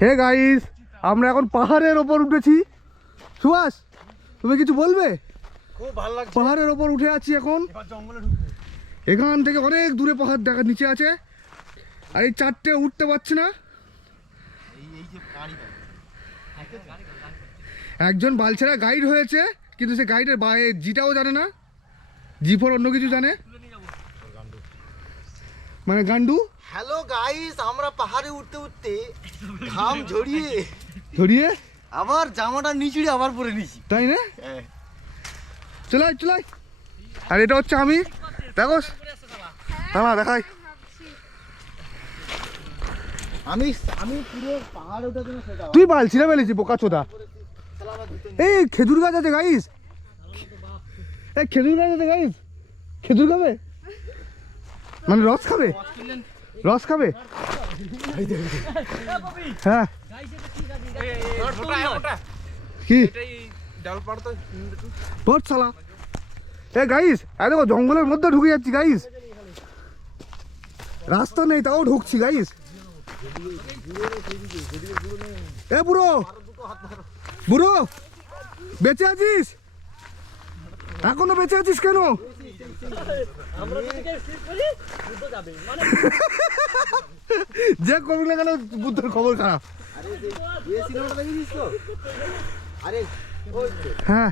Hey guys, আমরা এখন পাহাড়ের ওপর উঠেছি। সুভাষ, তুমি কিছু বলবে? খুব ভালো লাগছে। পাহাড়ের ওপর উঠে আছি এখন। এবার জঙ্গলে ঢুকবো। এখান থেকে অনেক দূরে পাহাড় দেখা নিচে আছে, আর এই চারটে উঠতে পারছি না। এই যে গাড়ি একজন বালছেরা গাইড হয়েছে, কিন্তু সে গাইডের জিটাও জানে না, জিফর অন্য কিছু জানে, মানে গান্ডু। হ্যালো গাইস, আমরা পাহাড়ে উঠতে উঠতে ঘাম ধরিয়ে আবার জামাটা নিচুড়ে আবার পরে নিছি। তাই না? চলাই চলাই। আর এটা হচ্ছে আমি, দেখো দাঁড়া দেখাই। আমি পুরো পাহাড়ে ওঠার জন্য সেটা তুই বালছিরা বেলেছি বোকা চোদা। এই খেজুর গাছ আছে গাইস, এই খেজুর গাছ আছে গাইস। খেজুর খাবে, মানে রস খাবে, রস খাবে। হ্যাঁ কি বট শালা। এ গাইস, আরে দেখো জঙ্গলের মধ্যে ঢুকে যাচ্ছি গাইস, রাস্তা নেই তাও ঢুকছি গাইস। এ বুড়ো, বুড়ো বেঁচে আছিস? এখনো বেঁচে আছিস কেন? যে কবি না কেন বুদ্ধের খবর খারাপ। হ্যাঁ